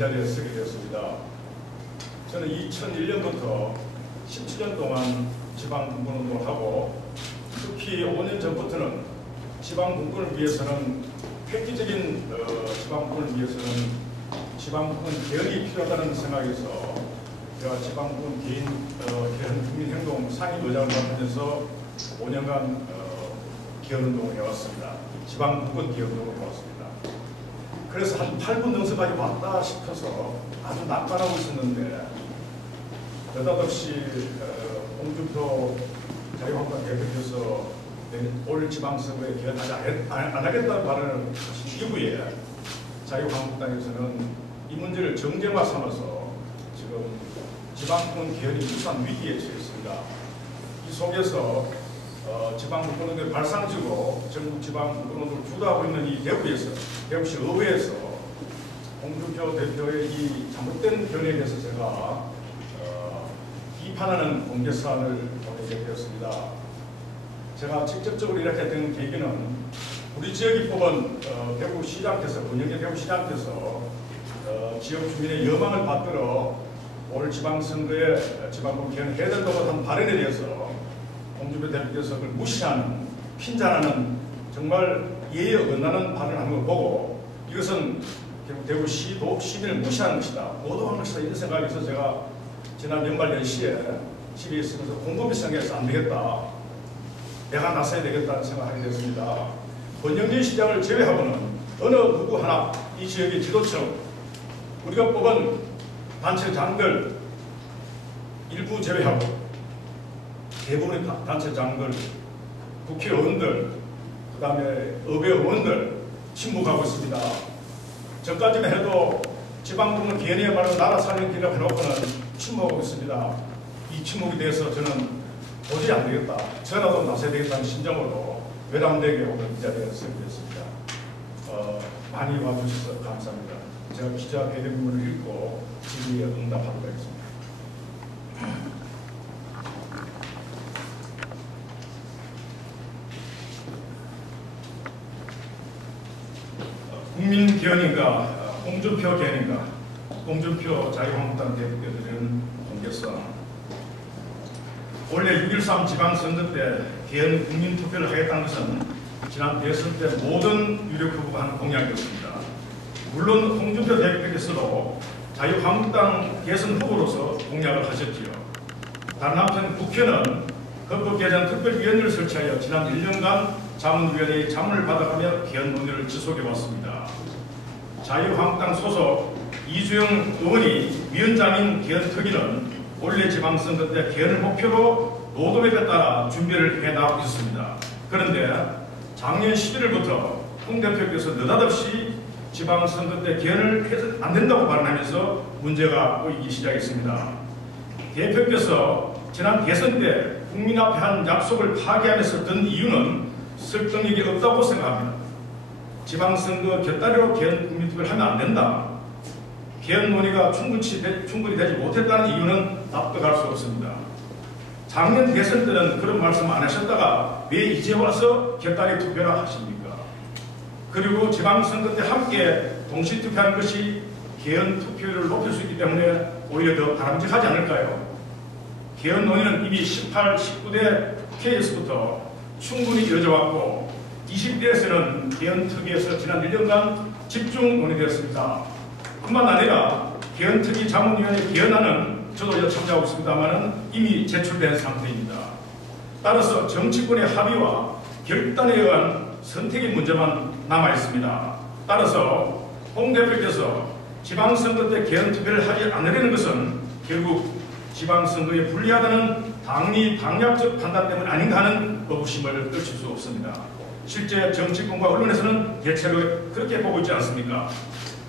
자리에 서게 되었습니다. 저는 2001년부터 17년 동안 지방분권운동을 하고 특히 5년 전부터는 지방분권을 위해서는 획기적인 지방분권을 위해서는 지방분권 개헌이 필요하다는 생각에서 제가 지방분권 개헌 국민행동 상임의장을 맡으면서 5년간 개헌운동을 해왔습니다. 지방분권 개헌운동을 해왔습니다. 그래서 한 8분 능선까지 왔다 싶어서 아주 낙관하고 있었는데 느닷없이 홍준표 자유한국당 대표께서 올 지방선거에 개헌하지 안 하겠다는 발언을 하신 이후에 자유한국당에서는 이 문제를 정쟁화 삼아서 지금 지방분권 개헌이 무산 위기에 처했습니다. 이 속에서 지방분권운동의 발상지고 전국 지방분권운동을 주도하고 있는 이 대구시 의회에서 홍준표 대표의 이 잘못된 견해에 대해서 제가 비판하는 공개사안을 보내게 되었습니다. 제가 직접적으로 이렇게 된 계기는 우리 지역이 뽑은 대구시장께서 권영계 대구시장께서 지역 주민의 여망을 받들어 올 지방선거에 지방분권 개헌해야 된다고 한 발언에 대해서 홍준표 대표께서 그걸 무시하는 핀잔하는 정말 예의에 어긋나는 발언을 하는 걸 보고 이것은 결국 대구시도 시민을 무시하는 것이다. 모독하는 것이다. 이런 생각에서 제가 지난 연말 연시에 집에 있으면서 곰곰이 생각해서 안 되겠다. 내가 나서야 되겠다는 생각을 하게 됐습니다. 권영진 시장을 제외하고는 어느 누구 하나 이 지역의 지도층 우리가 뽑은 단체장들 일부 제외하고 대부분의 단체장들, 국회의원들, 그 다음에 의회의원들 침묵하고 있습니다. 전까지만 해도 지방분권 개헌이야말로 나라 살리는 길이라고 해놓고는 침묵하고 있습니다. 이 침묵에 대해서 저는 도저히 안 되겠다. 저라도 나서야 되겠다는 심정으로 외람되게 오늘 이 자리에 서게 됐습니다. 많이 와주셔서 감사합니다. 제가 기자 회견문을 읽고 질의에 응답하도록 하겠습니다. 국민 개헌인가, 홍준표 개헌인가, 홍준표 자유한국당 대표께 드리는 공개성. 원래 6.13 지방선거 때 개헌 국민투표를 하겠다는 것은 지난 대선 때 모든 유력 후보가 한 공약이었습니다. 물론 홍준표 대표께서도 자유한국당 개선 후보로서 공약을 하셨지요. 다른 한편 국회는 헌법개정특별위원회를 설치하여 지난 1년간 자문위원회의 자문을 받아가며 개헌 논의를 지속해왔습니다. 자유한국당 소속 이주영 의원이 위원장인 개헌특위는 올해 지방선거 때 개헌을 목표로 로드맵에 따라 준비를 해나가고 있습니다. 그런데 작년 11월부터 홍 대표께서 느닷없이 지방선거 때 개헌을 해서 안 된다고 발언하면서 문제가 보이기 시작했습니다. 대표께서 지난 대선 때 국민 앞에 한 약속을 파기하면서 든 이유는 설득력이 없다고 생각합니다. 지방선거 곁다리로 개헌 국민투표를 하면 안 된다. 개헌 논의가 충분히 되지 못했다는 이유는 납득할 수 없습니다. 작년 대선 때는 그런 말씀 안 하셨다가 왜 이제 와서 곁다리 투표를 하십니까? 그리고 지방선거 때 함께 동시 투표하는 것이 개헌 투표율을 높일 수 있기 때문에 오히려 더 바람직하지 않을까요? 개헌 논의는 이미 18, 19대 국회에서부터 충분히 이루어져 왔고 20대에서는 개헌특위에서 지난 1년간 집중 논의되었습니다. 뿐만 아니라 개헌특위 자문위원회 개헌안은 저도 참여하고 있습니다만 이미 제출된 상태입니다. 따라서 정치권의 합의와 결단에 의한 선택의 문제만 남아 있습니다. 따라서 홍 대표께서 지방선거 때 개헌투표를 하지 않으려는 것은 결국 지방선거에 불리하다는 당리당략적 판단 때문 아닌가 하는 의구심을 떨칠 수 없습니다. 실제 정치권과 언론에서는 대체로 그렇게 보고 있지 않습니까?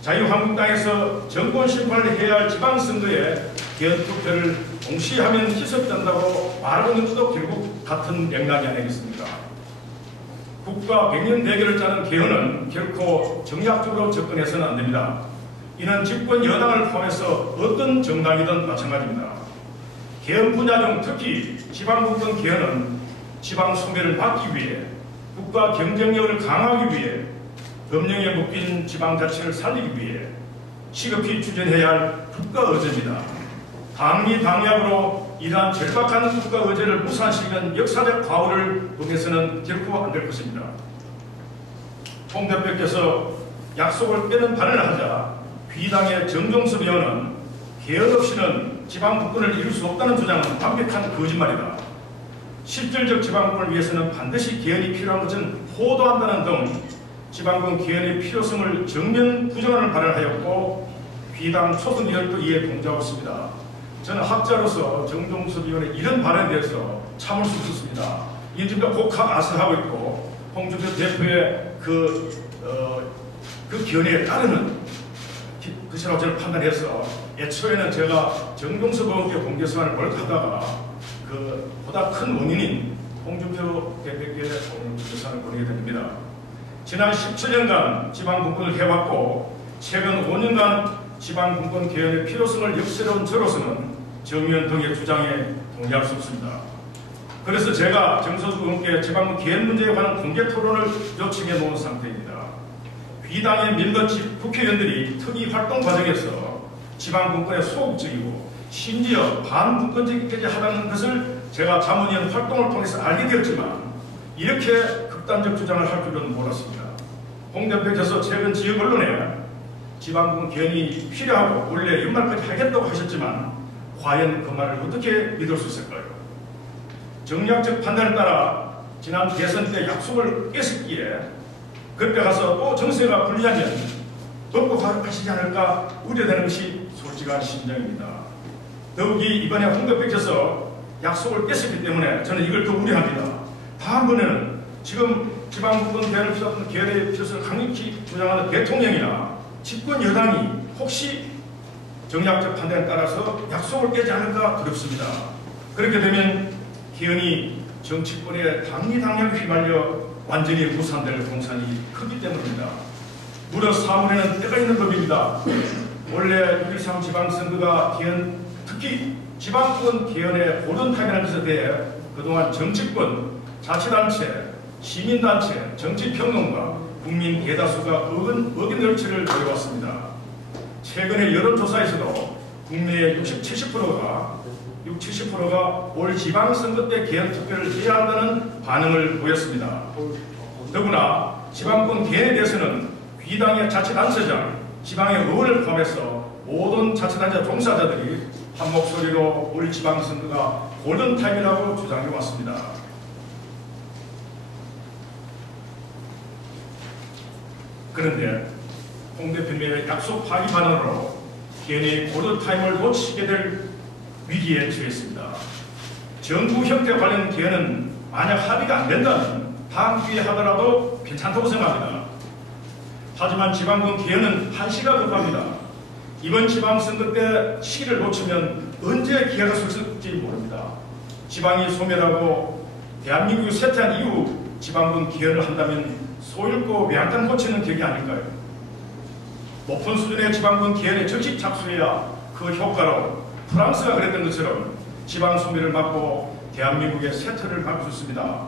자유한국당에서 정권 심판을 해야 할 지방선거에 개헌투표를 동시에 하면 희석된다고 말하고 있는 것도 결국 같은 맥락이 아니겠습니까? 국가 백년 대결을 짜는 개헌은 결코 정략적으로 접근해서는 안 됩니다. 이는 집권 여당을 포함해서 어떤 정당이든 마찬가지입니다. 개헌 분야 중 특히 지방분권 개헌은 지방 소멸을 막기 위해 국가 경쟁력을 강화하기 위해 법령에 묶인 지방자치를 살리기 위해 시급히 추진해야 할 국가 의제입니다. 당리 당략으로 이러한 절박한 국가 의제를 무산시키는 역사적 과오를 논해서는 결코 안 될 것입니다. 홍 대표께서 약속을 깨는 발언을 하자 비당의 정종섭 의원은 개헌 없이는 지방분권을 이룰 수 없다는 주장은 완벽한 거짓말이다. 실질적 지방분권을 위해서는 반드시 개헌이 필요한 것은 호도한다는 등 지방분 개헌의 필요성을 정면 부정하는 발언을 하였고 비당 초선 의원도 이에 동조하였습니다. 저는 학자로서 정종섭 의원의 이런 발언에 대해서 참을 수 없었습니다. 이는 지금 곡학 아스하고 있고 홍준표 대표의 그 견해에 따르는 것이라고 저는 판단해서 애초에는 제가 정종섭 의원께 공개서한을 몰카하다가 그 보다 큰 원인인 홍준표 대표께 오늘 공개서한을 보내게 됩니다. 지난 17년간 지방분권을 해왔고 최근 5년간 지방분권 개헌의 필요성을 역설해온 저로서는 정 의원 등의 주장에 동의할 수 없습니다. 그래서 제가 정석수 의원께 지방분 개헌 문제에 관한 공개 토론을 요청해 놓은 상태입니다. 비당의 몇몇 국회의원들이 특위 활동 과정에서 지방분권에 소극적이고 심지어 반분권적이까지 하다는 것을 제가 자문위원 활동을 통해서 알게 되었지만 이렇게 극단적 주장을 할 줄은 몰랐습니다. 홍 대표께서 최근 지역 언론에 지방분권 개헌이 필요하고 원래 연말까지 하겠다고 하셨지만 과연 그 말을 어떻게 믿을 수 있을까요? 정략적 판단에 따라 지난 대선 때 약속을 깼었기에 그때 가서 또 정세가 풀리자면 법국하시지 않을까 우려되는 것이 솔직한 심정입니다. 더욱이 이번에 홍 대표께서 약속을 깼었기 때문에 저는 이걸 더 우려합니다. 다음번에는 지금 지방분권 개헌을 필요한 개헌의 필요성을 강력히 주장하는 대통령이나 집권 여당이 혹시 정략적 판단에 따라서 약속을 깨지 않을까 두렵습니다. 그렇게 되면 개헌이 정치권의 당리당략에 휘말려 완전히 무산될 공산이 크기 때문입니다. 무려 사물에는 때가 있는 법입니다. 원래 6.13 지방선거가 개헌, 특히 지방권 개헌의 고른타임이라는 것에 대해 그동안 정치권, 자치단체, 시민단체, 정치평론가, 국민 대다수가 어긴 절차를 보여왔습니다. 최근의 여론조사에서도 국민의 70%가 올 지방선거 때 개헌 투표를 해야 한다는 반응을 보였습니다. 더구나 지방권 개헌에 대해서는 비당의 자치단체장, 지방의 의원을 포함해서 모든 자치단체 종사자들이 한 목소리로 올 지방선거가 골든타임이라고 주장해 왔습니다. 그런데 홍 대표님의 약속 파기 반응으로 개헌의 골든타임을 놓치게 될 위기에 처했습니다. 정부 형태 관련 개헌은 만약 합의가 안 된다면 다음 기회에 하더라도 괜찮다고 생각합니다. 하지만 지방권 개헌은 한시가 급합니다. 이번 지방선거 때 시기를 놓치면 언제 기회가 쏠지 모릅니다. 지방이 소멸하고 대한민국이 쇠퇴한 이후 지방권 개헌을 한다면 소잃고 외양간 고치는 격이 아닐까요? 높은 수준의 지방권 개헌에 적극 착수해야 그 효과로 프랑스가 그랬던 것처럼 지방 소멸을 막고 대한민국의 쇠퇴를 막을 수 있습니다.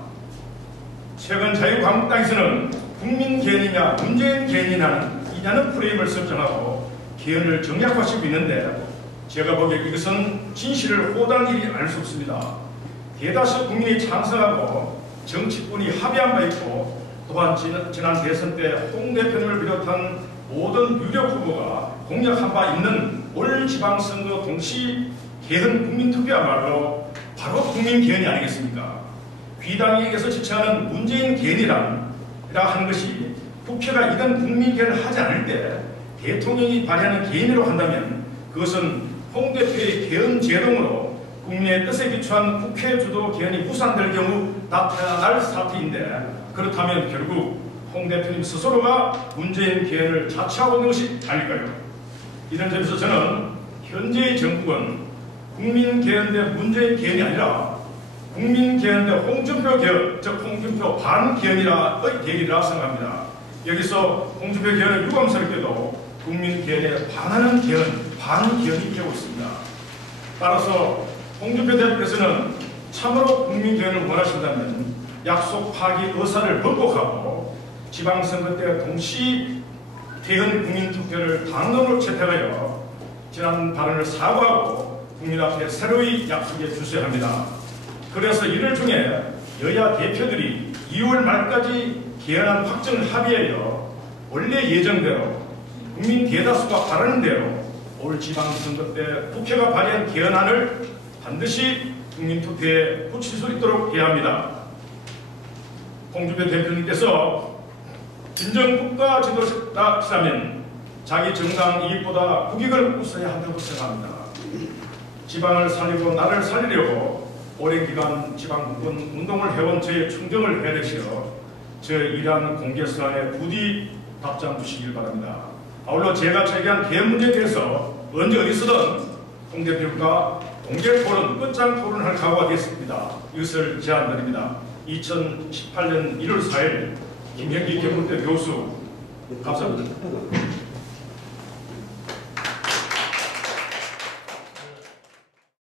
최근 자유한국당에서는 국민 개헌이냐 문재인 개헌이냐는 프레임을 설정하고 개헌을 정략화시키고 있는데 제가 보기에 이것은 진실을 호도하는 일이 아닐 수 없습니다. 대다수 국민이 찬성하고 정치권이 합의한 바 있고 또한 지난 대선 때 홍 대표님을 비롯한 모든 유력 후보가 공약한 바 있는 올 지방선거 동시 개헌 국민투표야말로 바로 국민 개헌이 아니겠습니까? 비당에게서 지칭하는 문재인 개헌이라 하는 것이 국회가 이런 국민 개헌을 하지 않을 때 대통령이 발의하는 개헌이라고 한다면 그것은 홍 대표의 개헌 제동으로 국민의 뜻에 기초한 국회 주도 개헌이 무산될 경우 나타날 사태인데 그렇다면 결국 홍 대표님 스스로가 문재인 개헌을 자처하고 있는 것이 아닐까요? 이런 점에서 저는 현재의 정부는 국민 개헌 대 문재인 개헌이 아니라 국민 개헌 대 홍준표 개헌, 즉 홍준표 반개헌의 대결이라 생각합니다. 여기서 홍준표 개헌을 유감스럽게도 국민 개헌에 반하는 개헌, 반개헌이 되고 있습니다. 따라서 홍준표 대표께서는 참으로 국민 개헌을 원하신다면 약속 파기 의사를 번복하고 지방선거 때 동시 개헌 국민투표를 당론으로 채택하여 지난 발언을 사과하고 국민 앞에 새로이 약속해 주셔야 합니다. 그래서 이를 중에 여야 대표들이 2월 말까지 개헌안 확정을 합의하여 원래 예정대로 국민 대다수가 바라는 대로 올 지방선거 때 국회가 발의한 개헌안을 반드시 국민투표에 붙일 수 있도록 해야 합니다. 홍준표 대표님께서 진정국가 지도자시라면 자기 정당 이익보다 국익을 우선해야 한다고 생각합니다. 지방을 살리고 나를 살리려고 오랜 기간 지방분권 운동을 해온 저의 충정을 해내시어 저 일한 공개서한에 부디 답장 주시길 바랍니다. 아울러 제가 제기한 개헌 문제에 대해서 언제 어디서든 홍 대표가 공개 토론, 끝장 토론할 각오가 됐습니다. 이것을 제안드립니다. 2018년 1월 4일 김현기 경북대 교수 감사합니다.